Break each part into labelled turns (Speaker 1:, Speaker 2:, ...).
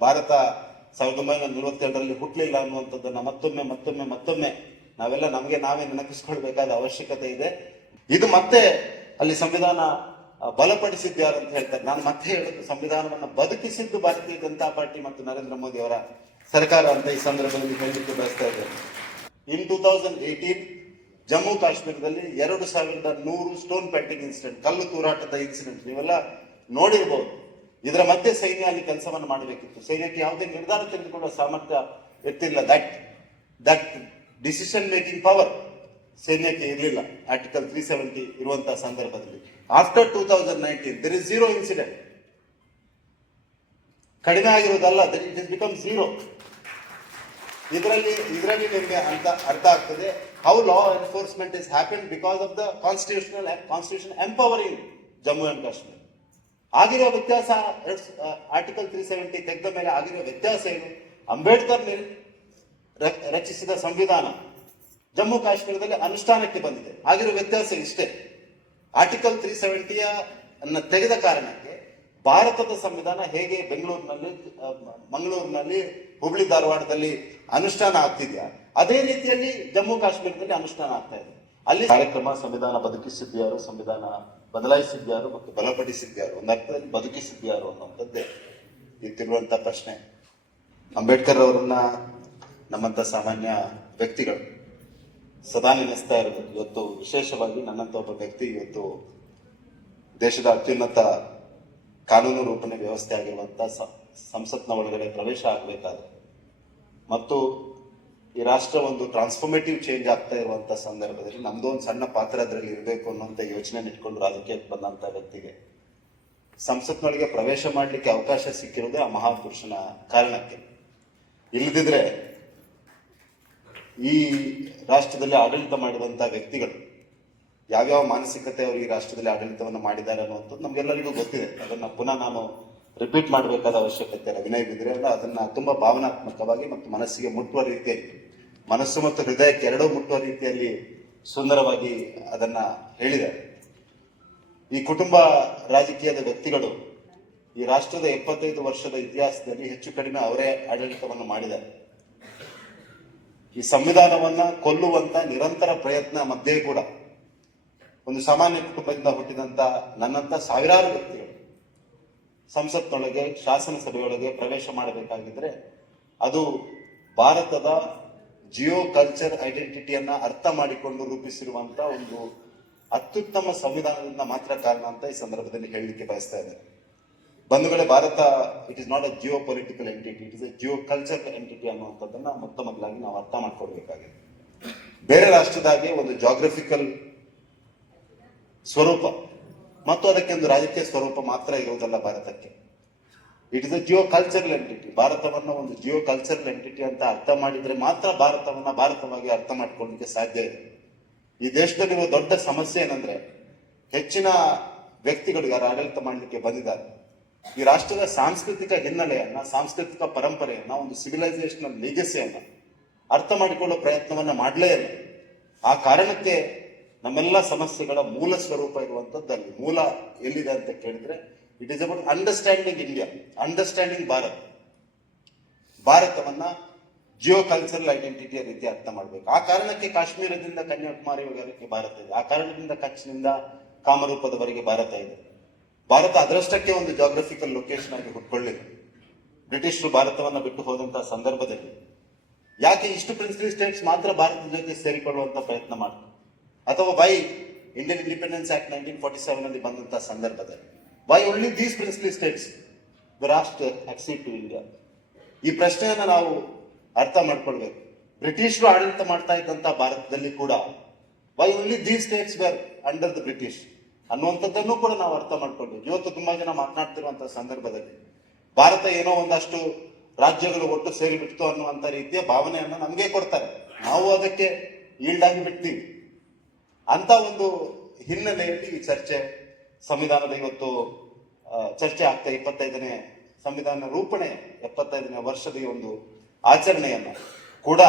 Speaker 1: ಭಾರತ ಸಾವಿರದ ಒಂಬೈನೂರ ನಲವತ್ತೆರಡರಲ್ಲಿ ಹುಟ್ಟಲಿಲ್ಲ ಅನ್ನುವಂಥದ್ದನ್ನ ಮತ್ತೊಮ್ಮೆ ಮತ್ತೊಮ್ಮೆ ಮತ್ತೊಮ್ಮೆ ನಾವೆಲ್ಲ ನಮಗೆ ನಾವೇ ನೆನಪಿಸ್ಕೊಳ್ಬೇಕಾದ ಅವಶ್ಯಕತೆ ಇದೆ. ಇದು ಮತ್ತೆ ಅಲ್ಲಿ ಸಂವಿಧಾನ ಆ, ಬಲಪಡಿಸಿದ್ದು ಯಾರು ಅಂತ ಹೇಳ್ತಾರೆ. ನಾನು ಮತ್ತೆ ಹೇಳೋದು ಸಂವಿಧಾನವನ್ನು ಬದುಕಿಸಿದ್ದು ಭಾರತೀಯ ಜನತಾ ಪಾರ್ಟಿ ಮತ್ತು ನರೇಂದ್ರ ಮೋದಿ ಅವರ ಸರ್ಕಾರ ಅಂತ ಈ ಸಂದರ್ಭದಲ್ಲಿ ಹೇಳಲಿಕ್ಕೆ ಬಯಸ್ತಾ ಇದ್ದೇನೆ. In two thousand eighteen Jammu ಕಾಶ್ಮೀರದಲ್ಲಿ ಎರಡು ಸಾವಿರದ ನೂರು ಸ್ಟೋನ್ ಪೆಟ್ಟಿಂಗ್ ಇನ್ಸಿಡೆಂಟ್ ಕಲ್ಲು ತೂರಾಟದ ಇನ್ಸಿಡೆಂಟ್ ನೀವೆಲ್ಲ ನೋಡಿರ್ಬೋದು. ಇದರ ಮಧ್ಯೆ ಸೈನ್ಯ ಅಲ್ಲಿ ಕೆಲಸವನ್ನು ಮಾಡಬೇಕಿತ್ತು. ಸೈನ್ಯಕ್ಕೆ ಯಾವುದೇ ನಿರ್ಧಾರ ತೆಗೆದುಕೊಳ್ಳುವ ಸಾಮರ್ಥ್ಯ ಇರ್ತಿಲ್ಲ that that decision making power ಸೈನ್ಯಕ್ಕೆ ಇರಲಿಲ್ಲ. ಆರ್ಟಿಕಲ್ ತ್ರೀ ಸೆವೆಂಟಿ ಇರುವಂತಹ ಸಂದರ್ಭದಲ್ಲಿ. After two thousand nineteen there is zero incident ಕಡಿಮೆ ಆಗಿರೋದಲ್ಲ ಇಟ್ ಇಸ್ ಬಿಕಮ್ ಝೀರೋ ಇದರಲ್ಲಿ ಇದರಲ್ಲಿ ನಿಮಗೆ ಅಂತ ಅರ್ಥ ಆಗ್ತದೆ how law enforcement is happen because of the constitutional constitution empowering Jammu and Kashmir ಆಗಿರೋ ವ್ಯತ್ಯಾಸ ಆರ್ಟಿಕಲ್ ತ್ರೀ ಸೆವೆಂಟಿ ತೆಗೆದ ಮೇಲೆ ಆಗಿರೋ ವ್ಯತ್ಯಾಸ ಏನು? ಅಂಬೇಡ್ಕರ್ ರಚಿಸಿದ ಸಂವಿಧಾನ ಜಮ್ಮು ಕಾಶ್ಮೀರದಲ್ಲಿ ಅನುಷ್ಠಾನಕ್ಕೆ ಬಂದಿದೆ. ಆಗಿರೋ ವ್ಯತ್ಯಾಸ ಇಷ್ಟೇ. ಆರ್ಟಿಕಲ್ ತ್ರೀ ಸೆವೆಂಟಿಯ ತೆಗೆದ ಕಾರಣಕ್ಕೆ ಭಾರತದ ಸಂವಿಧಾನ ಹೇಗೆ ಬೆಂಗಳೂರಿನಲ್ಲಿ ಮಂಗಳೂರಿನಲ್ಲಿ, ಹುಬ್ಳಿ ಧಾರವಾಡದಲ್ಲಿ ಅನುಷ್ಠಾನ ಆಗ್ತಿದೆಯಾ? ಅದೇ ರೀತಿಯಲ್ಲಿ ಜಮ್ಮು ಕಾಶ್ಮೀರದಲ್ಲಿ ಅನುಷ್ಠಾನ ಆಗ್ತಾ ಇದೆ. ಅಲ್ಲಿ ಕಾರ್ಯಕ್ರಮ, ಸಂವಿಧಾನ ಬದುಕಿಸಿದ್ಯಾರು, ಸಂವಿಧಾನ ಬದಲಾಯಿಸಿದ್ಯಾರು ಮತ್ತು ಬಲಪಡಿಸಿದ್ಯಾರು ಒಂದು ಅರ್ಥದಲ್ಲಿ ಬದುಕಿಸಿದ್ಯಾರು ಅನ್ನುವಂಥದ್ದೇ ಇತ್ತಿರುವಂಥ ಪ್ರಶ್ನೆ. ಅಂಬೇಡ್ಕರ್ ಅವರನ್ನ ನಮ್ಮಂತ ಸಾಮಾನ್ಯ ವ್ಯಕ್ತಿಗಳು ಸದಾ ನೆನೆಸ್ತಾ ಇರೋದು ಇವತ್ತು ವಿಶೇಷವಾಗಿ ನನ್ನಂಥ ಒಬ್ಬ ವ್ಯಕ್ತಿ ಇವತ್ತು ದೇಶದ ಅತ್ಯುನ್ನತ ಕಾನೂನು ರೂಪಣೆ ವ್ಯವಸ್ಥೆ ಆಗಿರುವಂಥ ಸಂಸತ್ನ ಒಳಗಡೆ ಪ್ರವೇಶ ಆಗಬೇಕಾದ್ರೆ. ಮತ್ತು ಈ ರಾಷ್ಟ್ರ ಒಂದು ಟ್ರಾನ್ಸ್ಫಾರ್ಮೇಟಿವ್ ಚೇಂಜ್ ಆಗ್ತಾ ಇರುವಂತ ಸಂದರ್ಭದಲ್ಲಿ ನಮ್ದು ಒಂದು ಸಣ್ಣ ಪಾತ್ರ ಅದರಲ್ಲಿ ಇರಬೇಕು ಅನ್ನುವಂಥ ಯೋಚನೆ ಇಟ್ಕೊಂಡು ರಾಜಕೀಯಕ್ಕೆ ಬಂದಂತ ವ್ಯಕ್ತಿಗೆ. ಸಂಸತ್ನೊಳಗೆ ಪ್ರವೇಶ ಮಾಡಲಿಕ್ಕೆ ಅವಕಾಶ ಸಿಕ್ಕಿರೋದೇ ಆ ಮಹಾಪುರುಷನ ಕಾರಣಕ್ಕೆ. ಇಲ್ಲದಿದ್ರೆ ಈ ರಾಷ್ಟ್ರದಲ್ಲಿ ಆಡಳಿತ ಮಾಡಿದಂತ ವ್ಯಕ್ತಿಗಳು ಯಾವ್ಯಾವ ಮಾನಸಿಕತೆ ಅವರು ಈ ರಾಷ್ಟ್ರದಲ್ಲಿ ಆಡಳಿತವನ್ನು ಮಾಡಿದ್ದಾರೆ ಅನ್ನುವಂಥದ್ದು ನಮ್ಗೆಲ್ಲರಿಗೂ ಗೊತ್ತಿದೆ. ಅದನ್ನ ಪುನಃ ನಾನು ರಿಪೀಟ್ ಮಾಡಬೇಕಾದ ಅವಶ್ಯಕತೆ ಇಲ್ಲ ವಿನಯ್ ಬಿದ್ರೆ ಅಲ್ಲ, ಅದನ್ನ ತುಂಬಾ ಭಾವನಾತ್ಮಕವಾಗಿ ಮತ್ತು ಮನಸ್ಸಿಗೆ ಮುಟ್ಟುವ ರೀತಿಯಲ್ಲಿ ಮನಸ್ಸು ಮತ್ತು ಹೃದಯಕ್ಕೆ ಎರಡೂ ಮುಟ್ಟುವ ರೀತಿಯಲ್ಲಿ ಸುಂದರವಾಗಿ ಅದನ್ನ ಹೇಳಿದ್ದಾರೆ. ಈ ಕುಟುಂಬ ರಾಜಕೀಯದ ವ್ಯಕ್ತಿಗಳು ಈ ರಾಷ್ಟ್ರದ ಎಪ್ಪತ್ತೈದು ವರ್ಷದ ಇತಿಹಾಸದಲ್ಲಿ ಹೆಚ್ಚು ಕಡಿಮೆ ಅವರೇ ಆಡಳಿತವನ್ನು ಮಾಡಿದ್ದಾರೆ. ಈ ಸಂವಿಧಾನವನ್ನ ಕೊಲ್ಲುವಂತ ನಿರಂತರ ಪ್ರಯತ್ನ ಮಧ್ಯೆ ಕೂಡ ಒಂದು ಸಾಮಾನ್ಯ ಕುಟುಂಬದಿಂದ ಹುಟ್ಟಿದಂತ ನನ್ನಂತ ಸಾವಿರಾರು ವ್ಯಕ್ತಿಗಳು ಸಂಸತ್ನೊಳಗೆ ಶಾಸನ ಸಭೆಯೊಳಗೆ ಪ್ರವೇಶ ಮಾಡಬೇಕಾಗಿದ್ರೆ ಅದು ಭಾರತದ ಜಿಯೋ ಕಲ್ಚರ್ ಐಡೆಂಟಿಟಿಯನ್ನ ಅರ್ಥ ಮಾಡಿಕೊಂಡು ರೂಪಿಸಿರುವಂತ ಒಂದು ಅತ್ಯುತ್ತಮ ಸಂವಿಧಾನದಿಂದ ಮಾತ್ರ ಕಾರಣ ಅಂತ ಈ ಸಂದರ್ಭದಲ್ಲಿ ಹೇಳಲಿಕ್ಕೆ ಬಯಸ್ತಾ ಇದ್ದಾರೆ ಬಂಧುಗಳೇ Bharat it is not a geo political entity it is a geo culture entity ಅನ್ನುವಂಥದ್ದನ್ನ ಮೊತ್ತ ಮೊದಲಾಗಿ ನಾವು ಅರ್ಥ ಮಾಡ್ಕೊಡ್ಬೇಕಾಗಿದೆ ಬೇರೆ ರಾಷ್ಟ್ರದಾಗೆ ಒಂದು ಜಾಗ್ರಫಿಕಲ್ ಸ್ವರೂಪ, ಮತ್ತು ಅದಕ್ಕೆ ಒಂದು ರಾಜಕೀಯ ಸ್ವರೂಪ ಮಾತ್ರ ಇರುವುದಲ್ಲ ಭಾರತಕ್ಕೆ. It is a geo cultural entity ಭಾರತವನ್ನ ಒಂದು ಜಿಯೋ ಕಲ್ಚರಲ್ ಎಂಟಿಟಿ ಅಂತ ಅರ್ಥ ಮಾಡಿದ್ರೆ ಮಾತ್ರ ಭಾರತವನ್ನ ಭಾರತವಾಗಿ ಅರ್ಥ ಮಾಡ್ಕೊಳ್ಳಿಕ್ಕೆ ಸಾಧ್ಯ ಇದೆ. ಈ ದೇಶದಲ್ಲಿರುವ ದೊಡ್ಡ ಸಮಸ್ಯೆ ಏನಂದ್ರೆ ಹೆಚ್ಚಿನ ವ್ಯಕ್ತಿಗಳು ಯಾರು ಆಡಳಿತ ಮಾಡಲಿಕ್ಕೆ ಬಂದಿದ್ದಾರೆ. ಈ ರಾಷ್ಟ್ರದ ಸಾಂಸ್ಕೃತಿಕ ಹಿನ್ನೆಲೆಯನ್ನ, ಸಾಂಸ್ಕೃತಿಕ ಪರಂಪರೆಯನ್ನ, ಒಂದು ಸಿವಿಲೈಸೇಷನ್ ಲಿಗಸಿಯನ್ನ ಅರ್ಥ ಮಾಡಿಕೊಳ್ಳೋ ಪ್ರಯತ್ನವನ್ನ ಮಾಡಲೇ ಇಲ್ಲ. ಆ ಕಾರಣಕ್ಕೆ ನಮ್ಮೆಲ್ಲ ಸಮಸ್ಯೆಗಳ ಮೂಲ ಸ್ವರೂಪ ಇರುವಂತದ್ದಲ್ಲಿ ಮೂಲ ಎಲ್ಲಿದೆ ಅಂತ ಕೇಳಿದ್ರೆ it is about understanding India understanding Bharat ಭಾರತವನ್ನ ಜಿಯೋ ಕಲ್ಚರಲ್ ಐಡೆಂಟಿಟಿಯ ರೀತಿ ಅರ್ಥ ಮಾಡಬೇಕು. ಆ ಕಾರಣಕ್ಕೆ ಕಾಶ್ಮೀರದಿಂದ ಕನ್ಯಾಕುಮಾರಿವರೆಗೆ ಭಾರತ ಇದೆ. ಆ ಕಾರಣದಿಂದ ಕಚ್ನಿಂದ ಕಾಮರೂಪದವರೆಗೆ ಭಾರತ ಇದೆ. ಭಾರತ ಅದರಷ್ಟಕ್ಕೆ ಒಂದು ಜಾಗ್ರಫಿಕಲ್ ಲೊಕೇಶನ್ ಆಗಿ ಹುಟ್ಕೊಳ್ಳಿಲ್ಲ. ಬ್ರಿಟಿಷರು ಭಾರತವನ್ನು ಬಿಟ್ಟು ಹೋದಂತಹ ಸಂದರ್ಭದಲ್ಲಿ. ಯಾಕೆ ಇಷ್ಟು ಪ್ರಿನ್ಸಿಪಲ್ ಸ್ಟೇಟ್ಸ್ ಮಾತ್ರ ಭಾರತದ ಜೊತೆ ಸೇರಿಕೊಳ್ಳುವಂತ ಪ್ರಯತ್ನ ಮಾಡ್ತಾರೆ ಅಥವಾ by Indian independence act nineteen forty seven ಅಲ್ಲಿ ಬಂದಂತಹ ಸಂದರ್ಭದಲ್ಲಿ? Why only these principal states ರಾಷ್ಟ್ರ ಅಕ್ಸೆಪ್ಟ್ ಟು ಇಂಡಿಯಾ ಈ ಪ್ರಶ್ನೆಯನ್ನು ನಾವು ಅರ್ಥ ಮಾಡ್ಕೊಳ್ಬೇಕು. ಬ್ರಿಟಿಷರು ಆಡಳಿತ ಮಾಡ್ತಾ ಇದ್ದಂತ ಭಾರತದಲ್ಲಿ ಕೂಡ why only these states were under the British ಅನ್ನುವಂಥದ್ದನ್ನು ಕೂಡ ನಾವು ಅರ್ಥ ಮಾಡ್ಕೊಳ್ಬೇಕು. ಇವತ್ತು ತುಂಬಾ ಜನ ಮಾತನಾಡ್ತಿರುವಂತಹ ಸಂದರ್ಭದಲ್ಲಿ ಭಾರತ ಏನೋ ಒಂದಷ್ಟು ರಾಜ್ಯಗಳು ಒಟ್ಟು ಸೇರಿಬಿಡ್ತು ಅನ್ನುವಂಥ ರೀತಿಯ ಭಾವನೆಯನ್ನು ನಮಗೆ ಕೊಡ್ತಾರೆ. ನಾವು ಅದಕ್ಕೆ ಈಲ್ಡ್ ಆಗಿ ಬಿಡ್ತೀವಿ ಅಂತ ಒಂದು ಹಿನ್ನೆಲೆಯಲ್ಲಿ ಈ ಚರ್ಚೆ ಸಂವಿಧಾನದ ಇವತ್ತು ಚರ್ಚೆ ಆಗ್ತಾ ಇಪ್ಪತ್ತೈದನೇ ಸಂವಿಧಾನ ರೂಪಣೆ, ಎಪ್ಪತ್ತೈದನೇ ವರ್ಷದ ಈ ಒಂದು ಆಚರಣೆಯನ್ನ ಕೂಡ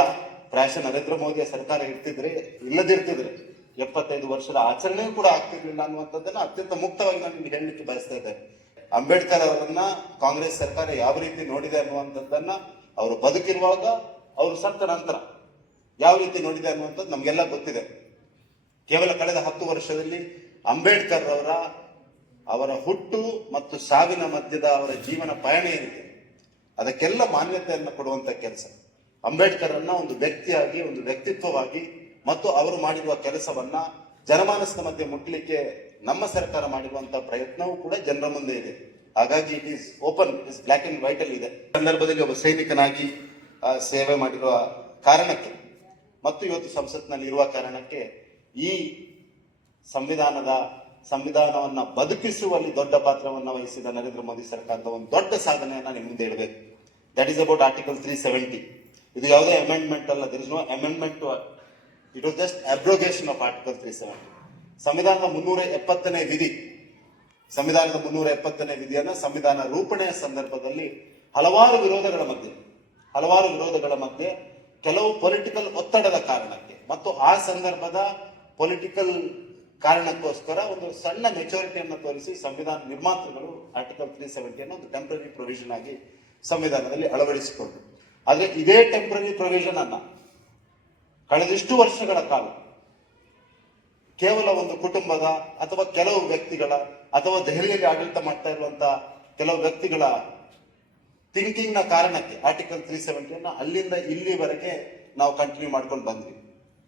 Speaker 1: ಪ್ರಾಯಶಃ ನರೇಂದ್ರ ಮೋದಿಯ ಸರ್ಕಾರ ಇರ್ತಿದ್ರೆ ಇಲ್ಲದಿರ್ತಿದ್ರೆ ಎಪ್ಪತ್ತೈದು ವರ್ಷದ ಆಚರಣೆಯೂ ಕೂಡ ಆಗ್ತಿರ್ಲಿಲ್ಲ ಅನ್ನುವಂಥದ್ದನ್ನ ಅತ್ಯಂತ ಮುಕ್ತವಾಗಿ ನಾನು ನಿಮ್ಗೆ ಹೇಳಲಿಕ್ಕೆ ಬಯಸ್ತಾ ಇದ್ದೇನೆ. ಅಂಬೇಡ್ಕರ್ ಅವರನ್ನ ಕಾಂಗ್ರೆಸ್ ಸರ್ಕಾರ ಯಾವ ರೀತಿ ನೋಡಿದೆ ಅನ್ನುವಂಥದ್ದನ್ನ ಅವರು ಬದುಕಿರುವಾಗ ಅವರು ಸತ್ತ ನಂತರ ಯಾವ ರೀತಿ ನೋಡಿದೆ ಅನ್ನುವಂಥದ್ದು ನಮಗೆಲ್ಲ ಗೊತ್ತಿದೆ. ಕೇವಲ ಕಳೆದ ಹತ್ತು ವರ್ಷದಲ್ಲಿ ಅಂಬೇಡ್ಕರ್ ಅವರ ಅವರ ಹುಟ್ಟು ಮತ್ತು ಸಾವಿನ ಮಧ್ಯದ ಅವರ ಜೀವನ ಪಯಣ ಏನಿದೆ, ಅದಕ್ಕೆಲ್ಲ ಮಾನ್ಯತೆಯನ್ನು ಕೊಡುವಂತ ಕೆಲಸ. ಅಂಬೇಡ್ಕರ್ ಅನ್ನ ಒಂದು ವ್ಯಕ್ತಿಯಾಗಿ, ಒಂದು ವ್ಯಕ್ತಿತ್ವವಾಗಿ ಮತ್ತು ಅವರು ಮಾಡಿರುವ ಕೆಲಸವನ್ನ ಜನಮಾನಸದ ಮಧ್ಯೆ ಮುಟ್ಟಲಿಕ್ಕೆ ನಮ್ಮ ಸರ್ಕಾರ ಮಾಡಿರುವಂತಹ ಪ್ರಯತ್ನವೂ ಕೂಡ ಜನರ ಮುಂದೆ ಇದೆ. ಹಾಗಾಗಿ it is open it is black and white ಅಲ್ಲಿ ಇದೆ. ಸಂದರ್ಭದಲ್ಲಿ ಒಬ್ಬ ಸೈನಿಕನಾಗಿ ಸೇವೆ ಮಾಡಿರುವ ಕಾರಣಕ್ಕೆ ಮತ್ತು ಇವತ್ತು ಸಂಸತ್ನಲ್ಲಿ ಇರುವ ಕಾರಣಕ್ಕೆ ಈ ಸಂವಿಧಾನದ ಸಂವಿಧಾನವನ್ನು ಬದುಕಿಸುವಲ್ಲಿ ದೊಡ್ಡ ಪಾತ್ರವನ್ನು ವಹಿಸಿದ ನರೇಂದ್ರ ಮೋದಿ ಸರ್ಕಾರದ ಒಂದು ದೊಡ್ಡ ಸಾಧನೆಯನ್ನ ನಿಮ್ಮ ಮುಂದೆ ಇಡಬೇಕು. That is about article three seventy ಇದು ಯಾವುದೇ ಅಮೆಂಡ್ಮೆಂಟ್ ಅಲ್ಲ there is no amendment to it was just abrogation of article three seventy ಸಂವಿಧಾನದ ಮುನ್ನೂರ ಎಪ್ಪತ್ತನೇ ವಿಧಿ, ಸಂವಿಧಾನದ ಮುನ್ನೂರ ಎಪ್ಪತ್ತನೇ ವಿಧಿಯನ್ನ ಸಂವಿಧಾನ ರೂಪಣೆಯ ಸಂದರ್ಭದಲ್ಲಿ ಹಲವಾರು ವಿರೋಧಗಳ ಮಧ್ಯೆ, ಹಲವಾರು ವಿರೋಧಗಳ ಮಧ್ಯೆ ಕೆಲವು ಪೊಲಿಟಿಕಲ್ ಒತ್ತಡದ ಕಾರಣಕ್ಕೆ ಮತ್ತು ಆ ಸಂದರ್ಭದ ಪೊಲಿಟಿಕಲ್ ಕಾರಣಕ್ಕೋಸ್ಕರ ಒಂದು ಸಣ್ಣ ಮೆಚುರಿಟಿಯನ್ನು ತೋರಿಸಿ ಸಂವಿಧಾನ ನಿರ್ಮಾತೃಗಳು ಆರ್ಟಿಕಲ್ ತ್ರೀ ಸೆವೆಂಟಿಯನ್ನು ಒಂದು ಟೆಂಪ್ರರಿ ಪ್ರೊವಿಷನ್ ಆಗಿ ಸಂವಿಧಾನದಲ್ಲಿ ಅಳವಡಿಸಿಕೊಂಡರು. ಆದರೆ ಇದೇ ಟೆಂಪ್ರರಿ ಪ್ರೊವಿಷನ್ ಅನ್ನ ಕಳೆದಿಷ್ಟು ವರ್ಷಗಳ ಕಾಲ ಕೇವಲ ಒಂದು ಕುಟುಂಬದ ಅಥವಾ ಕೆಲವು ವ್ಯಕ್ತಿಗಳ ಅಥವಾ ದೆಹಲಿಯಲ್ಲಿ ಆಡಳಿತ ಮಾಡ್ತಾ ಇರುವಂತಹ ಕೆಲವು ವ್ಯಕ್ತಿಗಳ ಥಿಂಕಿಂಗ್ನ ಕಾರಣಕ್ಕೆ ಆರ್ಟಿಕಲ್ ತ್ರೀ ಸೆವೆಂಟಿಯನ್ನು ಅಲ್ಲಿಂದ ಇಲ್ಲಿವರೆಗೆ ನಾವು ಕಂಟಿನ್ಯೂ ಮಾಡ್ಕೊಂಡು ಬಂದ್ವಿ.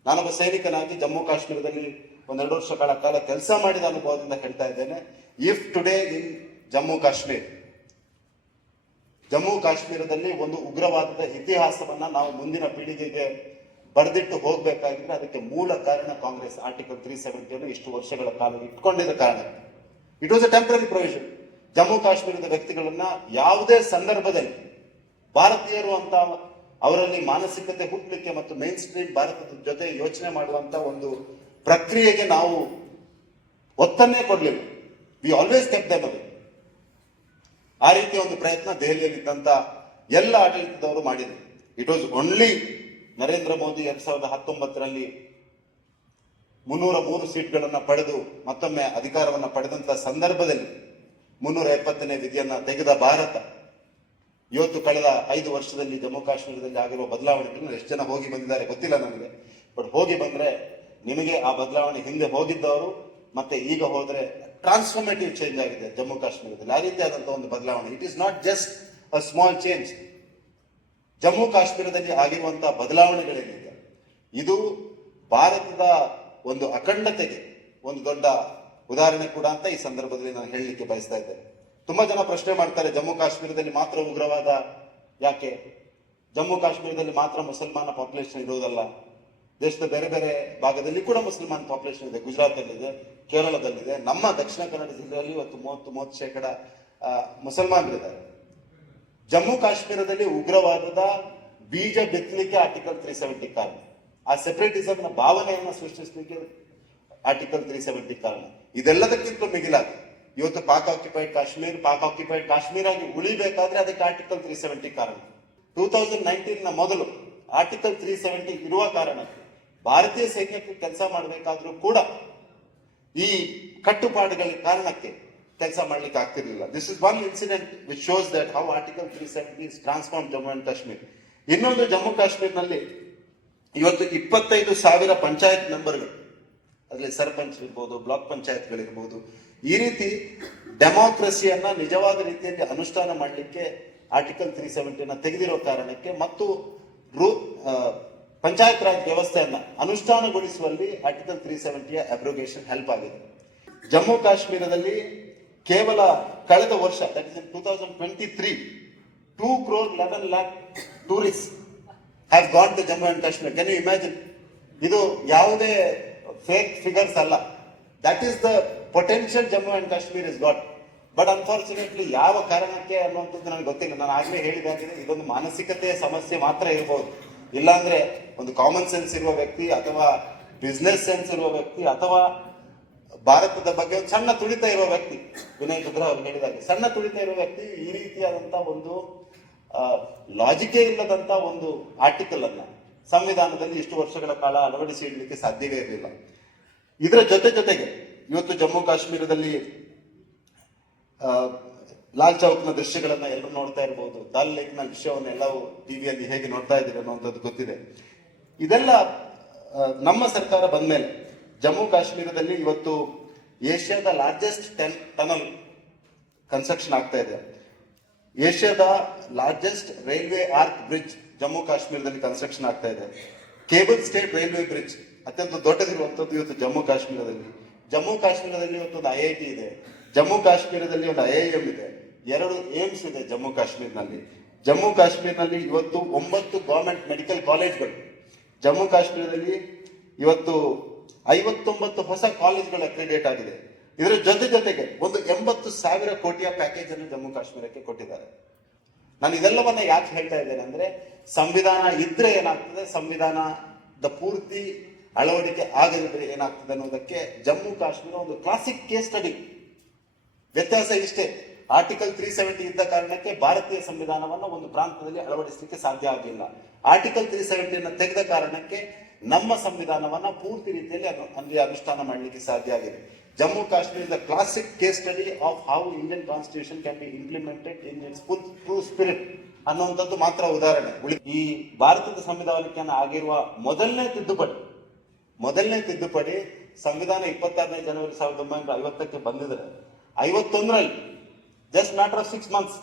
Speaker 1: ನಾನೊಬ್ಬ ಸೈನಿಕನಾಗಿ ಜಮ್ಮು ಕಾಶ್ಮೀರದಲ್ಲಿ ಒಂದೆರಡು ವರ್ಷಗಳ ಕಾಲ ಕೆಲಸ ಮಾಡಿದ ಅನುಭವದಿಂದ ಹೇಳ್ತಾ ಇದ್ದೇನೆ. If today in Jammu Kashmir Jammu ಕಾಶ್ಮೀರದಲ್ಲಿ ಒಂದು ಉಗ್ರವಾದದ ಇತಿಹಾಸವನ್ನ ನಾವು ಮುಂದಿನ ಪೀಳಿಗೆಗೆ ಬರೆದಿಟ್ಟು ಹೋಗ್ಬೇಕಾಗಿದ್ರೆ ಅದಕ್ಕೆ ಮೂಲ ಕಾರಣ ಕಾಂಗ್ರೆಸ್. ಆರ್ಟಿಕಲ್ ತ್ರೀ ಸೆವೆಂಟಿಯನ್ನು ಇಷ್ಟು ವರ್ಷಗಳ ಕಾಲ ಇಟ್ಕೊಂಡಿದ್ದ ಕಾರಣ. It was a temporary provision Jammu ಕಾಶ್ಮೀರದ ವ್ಯಕ್ತಿಗಳನ್ನ ಯಾವುದೇ ಸಂದರ್ಭದಲ್ಲಿ ಭಾರತೀಯರು ಅಂತ ಅವರಲ್ಲಿ ಮಾನಸಿಕತೆ ಹುಟ್ಟಲಿಕ್ಕೆ ಮತ್ತು ಮೇನ್ ಸ್ಟ್ರೀಮ್ ಭಾರತದ ಜೊತೆ ಯೋಚನೆ ಮಾಡುವಂತ ಒಂದು ಪ್ರಕ್ರಿಯೆಗೆ ನಾವು ಒತ್ತನ್ನೇ ಕೊಡಲಿಲ್ಲ. ವಿ ಆಲ್ವೇಸ್ ಕೆಪ್ ಅವೇ ಆ ರೀತಿಯ ಒಂದು ಪ್ರಯತ್ನ ದೆಹಲಿಯಲ್ಲಿ ಇದ್ದಂತ ಎಲ್ಲ ಆಡಳಿತದವರು ಮಾಡಿದರು. It was only Narendra Modi ಎರಡ್ ಸಾವಿರದ ಹತ್ತೊಂಬತ್ತರಲ್ಲಿ ಮುನ್ನೂರ ಮೂರು ಸೀಟ್ಗಳನ್ನು ಪಡೆದು ಮತ್ತೊಮ್ಮೆ ಅಧಿಕಾರವನ್ನು ಪಡೆದಂತ ಸಂದರ್ಭದಲ್ಲಿ ಮುನ್ನೂರ ಎಪ್ಪತ್ತನೇ ವಿಧಿಯನ್ನ ತೆಗೆದ ಭಾರತ, ಇವತ್ತು ಕಳೆದ ಐದು ವರ್ಷದಲ್ಲಿ ಜಮ್ಮು ಕಾಶ್ಮೀರದಲ್ಲಿ ಆಗಿರುವ ಬದಲಾವಣೆಗಳನ್ನು ಎಷ್ಟು ಜನ ಹೋಗಿ ಬಂದಿದ್ದಾರೆ ಗೊತ್ತಿಲ್ಲ ನನಗೆ. ಬಟ್ ಹೋಗಿ ಬಂದ್ರೆ ನಿಮಗೆ ಆ ಬದಲಾವಣೆ ಹಿಂದೆ ಹೋಗಿದ್ದವರು, ಮತ್ತೆ ಈಗ ಹೋದ್ರೆ ಟ್ರಾನ್ಸ್ಫಾರ್ಮೇಟಿವ್ ಚೇಂಜ್ ಆಗಿದೆ ಜಮ್ಮು ಕಾಶ್ಮೀರದಲ್ಲಿ. ಆ ರೀತಿಯಾದಂತಹ ಒಂದು ಬದಲಾವಣೆ. It is not just a small change Jammu ಕಾಶ್ಮೀರದಲ್ಲಿ ಆಗಿರುವಂತಹ ಬದಲಾವಣೆಗಳೇನಿದೆ? ಇದು ಭಾರತದ ಒಂದು ಅಖಂಡತೆಗೆ ಒಂದು ದೊಡ್ಡ ಉದಾಹರಣೆ ಕೂಡ ಅಂತ ಈ ಸಂದರ್ಭದಲ್ಲಿ ನಾನು ಹೇಳಲಿಕ್ಕೆ ಬಯಸ್ತಾ ಇದ್ದೇನೆ. ತುಂಬಾ ಜನ ಪ್ರಶ್ನೆ ಮಾಡ್ತಾರೆ, ಜಮ್ಮು ಕಾಶ್ಮೀರದಲ್ಲಿ ಮಾತ್ರ ಉಗ್ರವಾದ ಯಾಕೆ? ಜಮ್ಮು ಕಾಶ್ಮೀರದಲ್ಲಿ ಮಾತ್ರ ಮುಸಲ್ಮಾನ ಪಾಪ್ಯುಲೇಷನ್ ಇರುವುದಲ್ಲ. ದೇಶದ ಬೇರೆ ಬೇರೆ ಭಾಗದಲ್ಲಿ ಕೂಡ ಮುಸಲ್ಮಾನ್ ಪಾಪ್ಯುಲೇಷನ್ ಇದೆ. ಗುಜರಾತಲ್ಲಿದೆ, ಕೇರಳದಲ್ಲಿದೆ. ನಮ್ಮ ದಕ್ಷಿಣ ಕನ್ನಡ ಜಿಲ್ಲೆಯಲ್ಲಿ ಇವತ್ತು ಮೂವತ್ತು ಮೂವತ್ತು ಶೇಕಡ ಮುಸಲ್ಮಾನರಿದ್ದಾರೆ. ಜಮ್ಮು ಕಾಶ್ಮೀರದಲ್ಲಿ ಉಗ್ರವಾದದ ಬೀಜ ಬಿತ್ತಲಿಕ್ಕೆ ಆರ್ಟಿಕಲ್ ತ್ರೀ ಸೆವೆಂಟಿ ಕಾರಣ. ಆ ಸೆಪರೇಟಿಸಮ್ ಭಾವನೆಯನ್ನು ಭಾವನೆಯನ್ನ ಸೃಷ್ಟಿಸಲಿಕ್ಕೆ ಆರ್ಟಿಕಲ್ ತ್ರೀ ಸೆವೆಂಟಿ ಕಾರಣ. ಇದೆಲ್ಲದಕ್ಕಿಂತ ಮಿಗಿಲಾಗಿ ಇವತ್ತು ಪಾಕ್ ಆಕ್ಯುಪೈಡ್ ಕಾಶ್ಮೀರ್, ಪಾಕ್ ಆಕ್ಯುಪೈಡ್ ಕಾಶ್ಮೀರ ಆಗಿ ಉಳಿಬೇಕಾದ್ರೆ ಅದಕ್ಕೆ ಆರ್ಟಿಕಲ್ ತ್ರೀ ಸೆವೆಂಟಿ ಕಾರಣ. ಟೂ ತೌಸಂಡ್ ನೈನ್ಟೀನ್ನ ಮೊದಲು ಆರ್ಟಿಕಲ್ ತ್ರೀ ಸೆವೆಂಟಿ ಇರುವ ಕಾರಣ ಭಾರತೀಯ ಸೈನ್ಯಕ್ಕೆ ಕೆಲಸ ಮಾಡಬೇಕಾದ್ರೂ ಕೂಡ ಈ ಕಟ್ಟುಪಾಡುಗಳ ಕಾರಣಕ್ಕೆ ಕೆಲಸ ಮಾಡ್ಲಿಕ್ಕೆ ಆಗ್ತಿರ್ಲಿಲ್ಲ. This is one incident which shows that how article three seventy transform Jammu and Kashmir ಇನ್ನೊಂದು ಜಮ್ಮು ಕಾಶ್ಮೀರ್ನಲ್ಲಿ ಇವತ್ತು ಇಪ್ಪತ್ತೈದು ಸಾವಿರ ಪಂಚಾಯತ್ ಮೆಂಬರ್ಗಳು, ಅದರಲ್ಲಿ ಸರ್ಪಂಚ್ ಇರ್ಬೋದು, ಬ್ಲಾಕ್ ಪಂಚಾಯತ್ಗಳಿರ್ಬೋದು, ಈ ರೀತಿ ಡೆಮಾಕ್ರಸಿಯನ್ನ ನಿಜವಾದ ರೀತಿಯಲ್ಲಿ ಅನುಷ್ಠಾನ ಮಾಡಲಿಕ್ಕೆ ಆರ್ಟಿಕಲ್ ತ್ರೀ ಸೆವೆಂಟಿನ ತೆಗೆದಿರೋ ಕಾರಣಕ್ಕೆ ಮತ್ತು ರೂ ಪಂಚಾಯತ್ ರಾಜ್ ವ್ಯವಸ್ಥೆಯನ್ನ ಅನುಷ್ಠಾನಗೊಳಿಸುವಲ್ಲಿ ಆರ್ಟಿಕಲ್ ತ್ರೀ ಸೆವೆಂಟಿಯ ಅಬ್ರೋಗೇಷನ್ ಹೆಲ್ಪ್ ಆಗಿದೆ. ಜಮ್ಮು ಕಾಶ್ಮೀರದಲ್ಲಿ ಕೇವಲ ಕಳೆದ ವರ್ಷ that is in two thousand twenty three two crore eleven lakh tourist have got the Jammu and Kashmir can you imagine ಇದು ಯಾವುದೇ ಫೇಕ್ ಫಿಗರ್ಸ್ ಅಲ್ಲ. That is the potential Jammu and Kashmir is got but unfortunately ಯಾವ ಕಾರಣಕ್ಕೆ ಅನ್ನುವಂಥದ್ದು ನನಗೆ ಗೊತ್ತಿಲ್ಲ. ನಾನು ಆಗಲೇ ಹೇಳಿದಾಗಿದೆ ಇದೊಂದು ಮಾನಸಿಕತೆಯ ಸಮಸ್ಯೆ ಮಾತ್ರ ಇರಬಹುದು ಇಲ್ಲಾಂದ್ರೆ ಒಂದು ಕಾಮನ್ ಸೆನ್ಸ್ ಇರುವ ವ್ಯಕ್ತಿ ಅಥವಾ ಬಿಸ್ನೆಸ್ ಸೆನ್ಸ್ ಇರುವ ವ್ಯಕ್ತಿ ಅಥವಾ ಭಾರತದ ಬಗ್ಗೆ ಸಣ್ಣ ತುಳಿತ ಇರುವ ವ್ಯಕ್ತಿ, ವಿನಯ್ ಕುದ್ರ ಅವರು ಹೇಳಿದಾಗೆ, ಸಣ್ಣ ತುಳಿತ ಇರುವ ವ್ಯಕ್ತಿ ಈ ರೀತಿಯಾದಂತ ಒಂದು ಲಾಜಿಕೇ ಇಲ್ಲದಂತ ಒಂದು ಆರ್ಟಿಕಲ್ ಅನ್ನ ಸಂವಿಧಾನದಲ್ಲಿ ಇಷ್ಟು ವರ್ಷಗಳ ಕಾಲ ಅಳವಡಿಸಿ ಇಡಲಿಕ್ಕೆ ಸಾಧ್ಯವೇ ಇರಲಿಲ್ಲ. ಇದರ ಜೊತೆ ಜೊತೆಗೆ ಇವತ್ತು ಜಮ್ಮು ಕಾಶ್ಮೀರದಲ್ಲಿ ಲಾಲ್ ಚೌಕ್ನ ದೃಶ್ಯಗಳನ್ನ ಎಲ್ಲರೂ ನೋಡ್ತಾ ಇರಬಹುದು ದಾಲ್ ಲೇಕ್ನ ವಿಷಯವನ್ನು ಎಲ್ಲವೂ ಟಿವಿಯಲ್ಲಿ ಹೇಗೆ ನೋಡ್ತಾ ಇದ್ದೀರಿ ಅನ್ನುವಂಥದ್ದು ಗೊತ್ತಿದೆ. ಇದೆಲ್ಲ ನಮ್ಮ ಸರ್ಕಾರ ಬಂದ ಮೇಲೆ ಜಮ್ಮು ಕಾಶ್ಮೀರದಲ್ಲಿ ಇವತ್ತು ಏಷ್ಯಾದ ಲಾರ್ಜೆಸ್ಟ್ ಟೆನ್, ಟನಲ್ ಕನ್ಸ್ಟ್ರಕ್ಷನ್ ಆಗ್ತಾ ಇದೆ. ಏಷ್ಯಾದ largest railway arch bridge Jammu ಕಾಶ್ಮೀರದಲ್ಲಿ ಕನ್ಸ್ಟ್ರಕ್ಷನ್ ಆಗ್ತಾ ಇದೆ. ಕೇಬಲ್ ಸ್ಟೇಟ್ ರೈಲ್ವೆ ಬ್ರಿಡ್ಜ್ ಅತ್ಯಂತ ದೊಡ್ಡದಿರುವಂಥದ್ದು ಇವತ್ತು ಜಮ್ಮು ಕಾಶ್ಮೀರದಲ್ಲಿ. ಜಮ್ಮು ಕಾಶ್ಮೀರದಲ್ಲಿ ಇವತ್ತು ಒಂದು ಐ ಐ ಟಿ ಇದೆ. ಜಮ್ಮು ಕಾಶ್ಮೀರದಲ್ಲಿ ಒಂದು ಐ ಐ ಎಂ ಇದೆ. ಎರಡು ಏಮ್ಸ್ ಇದೆ ಜಮ್ಮು ಕಾಶ್ಮೀರ್ನಲ್ಲಿ. ಜಮ್ಮು ಕಾಶ್ಮೀರ್ನಲ್ಲಿ ಇವತ್ತು ಒಂಬತ್ತು ಗವರ್ಮೆಂಟ್ ಮೆಡಿಕಲ್ ಕಾಲೇಜ್ಗಳು ಜಮ್ಮು ಕಾಶ್ಮೀರದಲ್ಲಿ ಇವತ್ತು ಐವತ್ತೊಂಬತ್ತು ಹೊಸ ಕಾಲೇಜ್ಗಳು ಅಕ್ರಿಡೇಟ್ ಆಗಿದೆ. ಇದರ ಜೊತೆ ಜೊತೆಗೆ ಒಂದು ಎಂಬತ್ತು ಸಾವಿರ ಕೋಟಿಯ ಪ್ಯಾಕೇಜ್ ಅನ್ನು ಜಮ್ಮು ಕಾಶ್ಮೀರಕ್ಕೆ ಕೊಟ್ಟಿದ್ದಾರೆ. ನಾನು ಇದೆಲ್ಲವನ್ನ ಯಾಕೆ ಹೇಳ್ತಾ ಇದ್ದೇನೆ ಅಂದ್ರೆ, ಸಂವಿಧಾನ ಇದ್ರೆ ಏನಾಗ್ತದೆ, ಸಂವಿಧಾನದ ಪೂರ್ತಿ ಅಳವಡಿಕೆ ಆಗದಿದ್ರೆ ಏನಾಗ್ತದೆ ಅನ್ನೋದಕ್ಕೆ ಜಮ್ಮು ಕಾಶ್ಮೀರ ಒಂದು ಕ್ಲಾಸಿಕ್ ಕೇಸ್ ಸ್ಟಡಿ ವ್ಯತ್ಯಾಸ ಇಷ್ಟೇ. ಆರ್ಟಿಕಲ್ ತ್ರೀ ಸೆವೆಂಟಿ ಇದ್ದ ಕಾರಣಕ್ಕೆ ಭಾರತೀಯ ಸಂವಿಧಾನವನ್ನು ಒಂದು ಪ್ರಾಂತದಲ್ಲಿ ಅಳವಡಿಸಲಿಕ್ಕೆ ಸಾಧ್ಯ ಆಗಿಲ್ಲ. ಆರ್ಟಿಕಲ್ ತ್ರೀ ಸೆವೆಂಟಿಯನ್ನು ತೆಗೆದ ಕಾರಣಕ್ಕೆ ನಮ್ಮ ಸಂವಿಧಾನವನ್ನ ಪೂರ್ತಿ ರೀತಿಯಲ್ಲಿ ಅದು ಅಲ್ಲಿ ಅನುಷ್ಠಾನ ಮಾಡಲಿಕ್ಕೆ ಸಾಧ್ಯ ಆಗಿದೆ. ಜಮ್ಮು ಕಾಶ್ಮೀರದ classic case study of how Indian constitution can be implemented in its true spirit ಅನ್ನುವಂಥದ್ದು ಮಾತ್ರ ಉದಾಹರಣೆ. ಈ ಭಾರತದ ಸಂವಿಧಾನಕ್ಕೆ ಆಗಿರುವ ಮೊದಲನೇ ತಿದ್ದುಪಡಿ ಮೊದಲನೇ ತಿದ್ದುಪಡಿ ಸಂವಿಧಾನ ಇಪ್ಪತ್ತಾರನೇ ಜನವರಿ ಸಾವಿರದ ಒಂಬೈನೂರ ಐವತ್ತಕ್ಕೆ ಬಂದಿದ್ರೆ ಐವತ್ತೊಂದರಲ್ಲಿ just matter of six months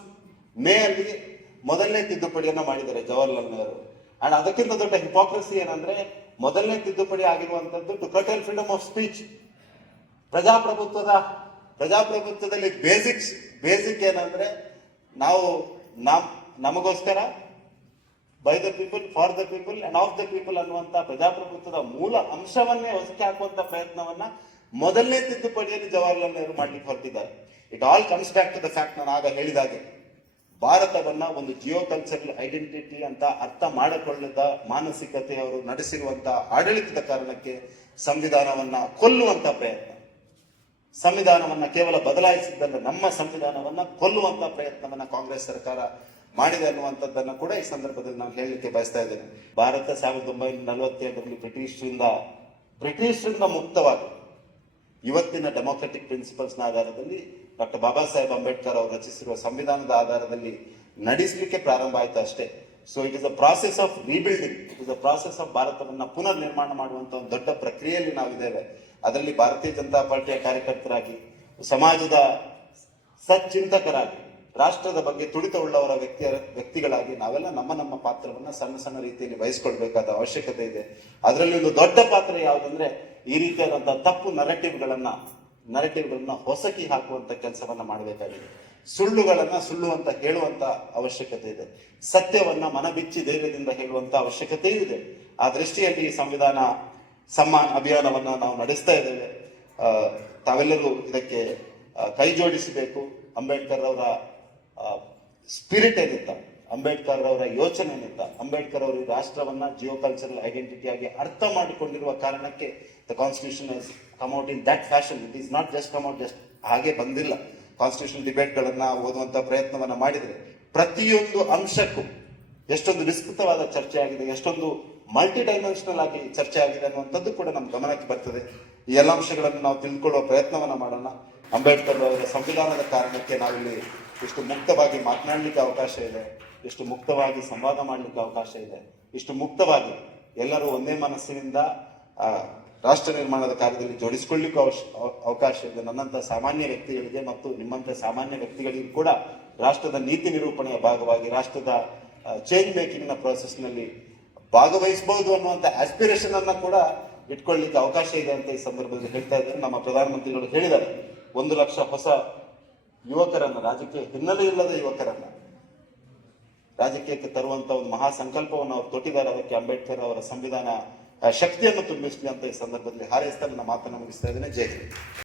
Speaker 1: May ಅಲ್ಲಿ ಮೊದಲನೇ ತಿದ್ದುಪಡಿಯನ್ನ ಮಾಡಿದ್ದಾರೆ ಜವಾಹರ್ಲಾಲ್ ನೆಹರು ಅಂಡ್ ಅದಕ್ಕಿಂತ ದೊಡ್ಡ ಹಿಪೋಕ್ರಸಿ ಏನಂದ್ರೆ ಮೊದಲನೇ ತಿದ್ದುಪಡಿ ಆಗಿರುವಂತದ್ದು to curtail freedom of speech ಪ್ರಜಾಪ್ರಭುತ್ವದ, ಪ್ರಜಾಪ್ರಭುತ್ವದಲ್ಲಿ ಬೇಸಿಕ್ಸ್ ಬೇಸಿಕ್ ಏನಂದ್ರೆ ನಾವು ನಮ್, ನಮಗೋಸ್ಕರ by the people for the people and of the people ಅನ್ನುವಂತ ಪ್ರಜಾಪ್ರಭುತ್ವದ ಮೂಲ ಅಂಶವನ್ನೇ ಹೊಸಕ್ಕೆ ಹಾಕುವಂತ ಪ್ರಯತ್ನವನ್ನ ಮೊದಲನೇ ತಿದ್ದುಪಡಿಯಲ್ಲಿ ಜವಾಹರ್ಲಾಲ್ ನೆಹರು ಮಾಡ್ಲಿಕ್ಕೆ ಹೊರಟಿದ್ದಾರೆ. It all comes back to the fact ನಾನು ಆಗ ಹೇಳಿದಾಗೆ ಭಾರತವನ್ನ ಒಂದು ಜಿಯೋ ಕಲ್ಚರಲ್ ಐಡೆಂಟಿಟಿ ಅಂತ ಅರ್ಥ ಮಾಡಿಕೊಳ್ಳದ ಮಾನಸಿಕತೆ ಅವರು ನಡೆಸಿರುವಂತ ಆಡಳಿತದ ಕಾರಣಕ್ಕೆ ಸಂವಿಧಾನವನ್ನ ಕೊಲ್ಲುವಂತ ಪ್ರಯತ್ನ. ಸಂವಿಧಾನವನ್ನ ಕೇವಲ ಬದಲಾಯಿಸಿದ್ದಲ್ಲ, ನಮ್ಮ ಸಂವಿಧಾನವನ್ನ ಕೊಲ್ಲುವಂತ ಪ್ರಯತ್ನವನ್ನ ಕಾಂಗ್ರೆಸ್ ಸರ್ಕಾರ ಮಾಡಿದೆ ಅನ್ನುವಂಥದ್ದನ್ನು ಕೂಡ ಈ ಸಂದರ್ಭದಲ್ಲಿ ನಾನು ಹೇಳಲಿಕ್ಕೆ ಬಯಸ್ತಾ ಇದ್ದೇನೆ. ಭಾರತ ಸಾವಿರದ ಒಂಬೈನೂರ ನಲವತ್ತೇಳರಲ್ಲಿ ಬ್ರಿಟಿಷರಿಂದ ಬ್ರಿಟಿಷರಿಂದ ಮುಕ್ತವಾಗಿ ಇವತ್ತಿನ ಡೆಮೋಕ್ರೆಟಿಕ್ ಪ್ರಿನ್ಸಿಪಲ್ಸ್ನ ಆಧಾರದಲ್ಲಿ ಡಾಕ್ಟರ್ ಬಾಬಾ ಸಾಹೇಬ್ ಅಂಬೇಡ್ಕರ್ ಅವರು ರಚಿಸಿರುವ ಸಂವಿಧಾನದ ಆಧಾರದಲ್ಲಿ ನಡೆಸಲಿಕ್ಕೆ ಪ್ರಾರಂಭ ಆಯಿತು ಅಷ್ಟೇ. So it is a process of rebuilding it is a process of ಭಾರತವನ್ನು ಪುನರ್ ನಿರ್ಮಾಣ ಮಾಡುವಂತ ಒಂದು ದೊಡ್ಡ ಪ್ರಕ್ರಿಯೆಯಲ್ಲಿ ನಾವಿದ್ದೇವೆ ಅದರಲ್ಲಿ ಭಾರತೀಯ ಜನತಾ ಪಾರ್ಟಿಯ ಕಾರ್ಯಕರ್ತರಾಗಿ, ಸಮಾಜದ ಸಚ್ಚಿಂತಕರಾಗಿ, ರಾಷ್ಟ್ರದ ಬಗ್ಗೆ ತುಡಿತವುಳ್ಳವರ ವ್ಯಕ್ತಿಯ ವ್ಯಕ್ತಿಗಳಾಗಿ ನಾವೆಲ್ಲ ನಮ್ಮ ನಮ್ಮ ಪಾತ್ರವನ್ನ ಸಣ್ಣ ಸಣ್ಣ ರೀತಿಯಲ್ಲಿ ವಹಿಸ್ಕೊಳ್ಬೇಕಾದ ಅವಶ್ಯಕತೆ ಇದೆ. ಅದರಲ್ಲಿ ಒಂದು ದೊಡ್ಡ ಪಾತ್ರ ಯಾವುದಂದ್ರೆ ಈ ರೀತಿಯಾದಂಥ ತಪ್ಪು ನರೇಟಿವ್ಗಳನ್ನ ನರೇಟಿವ್ಗಳನ್ನ ಹೊಸಕಿ ಹಾಕುವಂತ ಕೆಲಸವನ್ನು ಮಾಡಬೇಕಾಗಿದೆ. ಸುಳ್ಳುಗಳನ್ನು ಸುಳ್ಳು ಅಂತ ಹೇಳುವಂತ ಅವಶ್ಯಕತೆ ಇದೆ. ಸತ್ಯವನ್ನ ಮನಬಿಚ್ಚಿ ಧೈರ್ಯದಿಂದ ಹೇಳುವಂತ ಅವಶ್ಯಕತೆ ಇದೆ. ಆ ದೃಷ್ಟಿಯಲ್ಲಿ ಈ ಸಂವಿಧಾನ ಸಮ್ಮಾನ್ ಅಭಿಯಾನವನ್ನ ನಾವು ನಡೆಸ್ತಾ ಇದ್ದೇವೆ. ತಾವೆಲ್ಲರೂ ಇದಕ್ಕೆ ಕೈ ಜೋಡಿಸಬೇಕು. ಅಂಬೇಡ್ಕರ್ ಅವರ ಸ್ಪಿರಿಟ್ ಏನಿತ್ತ? ಅಂಬೇಡ್ಕರ್ ಅವರ ಯೋಚನೆ ಏನಿತ್ತ? ಅಂಬೇಡ್ಕರ್ ಅವರು ರಾಷ್ಟ್ರವನ್ನ ಜಿಯೋ ಕಲ್ಚರಲ್ ಐಡೆಂಟಿಟಿ ಆಗಿ ಅರ್ಥ ಮಾಡಿಕೊಂಡಿರುವ ಕಾರಣಕ್ಕೆ the constitution has come out in that fashion it is not just come out just ಹಾಗೆ ಬಂದಿಲ್ಲ. ಕಾನ್ಸ್ಟಿಟ್ಯೂಷನ್ ಡಿಬೇಟ್ಗಳನ್ನು ಓದುವಂಥ ಪ್ರಯತ್ನವನ್ನು ಮಾಡಿದರೆ ಪ್ರತಿಯೊಂದು ಅಂಶಕ್ಕೂ ಎಷ್ಟೊಂದು ವಿಸ್ತೃತವಾದ ಚರ್ಚೆ ಆಗಿದೆ, ಎಷ್ಟೊಂದು ಮಲ್ಟಿ ಡೈಮೆನ್ಷನಲ್ ಆಗಿ ಚರ್ಚೆ ಆಗಿದೆ ಅನ್ನುವಂಥದ್ದು ಕೂಡ ನಮ್ಮ ಗಮನಕ್ಕೆ ಬರ್ತದೆ. ಈ ಎಲ್ಲ ಅಂಶಗಳನ್ನು ನಾವು ತಿಳ್ಕೊಳ್ಳುವ ಪ್ರಯತ್ನವನ್ನು ಮಾಡೋಣ. ಅಂಬೇಡ್ಕರ್ ಅವರ ಸಂವಿಧಾನದ ಕಾರಣಕ್ಕೆ ನಾವಿಲ್ಲಿ ಇಷ್ಟು ಮುಕ್ತವಾಗಿ ಮಾತನಾಡಲಿಕ್ಕೆ ಅವಕಾಶ ಇದೆ, ಇಷ್ಟು ಮುಕ್ತವಾಗಿ ಸಂವಾದ ಮಾಡಲಿಕ್ಕೆ ಅವಕಾಶ ಇದೆ, ಇಷ್ಟು ಮುಕ್ತವಾಗಿ ಎಲ್ಲರೂ ಒಂದೇ ಮನಸ್ಸಿನಿಂದ ರಾಷ್ಟ್ರ ನಿರ್ಮಾಣದ ಕಾರ್ಯದಲ್ಲಿ ಜೋಡಿಸಿಕೊಳ್ಳಿಕ್ಕೂ ಅವಶ್ಯ ಅವ- ಅವಕಾಶ ಇದೆ ನನ್ನಂತ ಸಾಮಾನ್ಯ ವ್ಯಕ್ತಿಗಳಿಗೆ ಮತ್ತು ನಿಮ್ಮಂತ ಸಾಮಾನ್ಯ ವ್ಯಕ್ತಿಗಳಿಗೂ ಕೂಡ ರಾಷ್ಟ್ರದ ನೀತಿ ನಿರೂಪಣೆಯ ಭಾಗವಾಗಿ ರಾಷ್ಟ್ರದ ಚೇಂಜ್ ಮೇಕಿಂಗ್ನ ಪ್ರೋಸೆಸ್ನಲ್ಲಿ ಭಾಗವಹಿಸಬಹುದು ಅನ್ನುವಂತ ಆಸ್ಪಿರೇಷನ್ ಅನ್ನ ಕೂಡ ಇಟ್ಕೊಳ್ಳಿಕ್ಕೆ ಅವಕಾಶ ಇದೆ ಅಂತ ಈ ಸಂದರ್ಭದಲ್ಲಿ ಹೇಳ್ತಾ ಇದ್ದಾರೆ. ನಮ್ಮ ಪ್ರಧಾನಮಂತ್ರಿಗಳು ಹೇಳಿದ್ದಾರೆ. ಒಂದು ಲಕ್ಷ ಹೊಸ ಯುವಕರನ್ನ, ರಾಜಕೀಯ ಹಿನ್ನೆಲೆ ಇಲ್ಲದ ಯುವಕರನ್ನ ರಾಜಕೀಯಕ್ಕೆ ತರುವಂತ ಒಂದು ಮಹಾ ಸಂಕಲ್ಪವನ್ನು ಅವರು ತೊಟ್ಟಿದ್ದಾರೆ. ಅದಕ್ಕೆ ಅಂಬೇಡ್ಕರ್ ಅವರ ಸಂವಿಧಾನ ಶಕ್ತಿಯನ್ನು ತುಂಬಿಸ್ಲಿ ಅಂತ ಈ ಸಂದರ್ಭದಲ್ಲಿ ಹಾರೈಸ್ತಾ ನನ್ನ ಮಾತನ್ನು ಮುಗಿಸ್ತಾ ಇದ್ದೇನೆ. ಜೈ ಹಿಂದ್.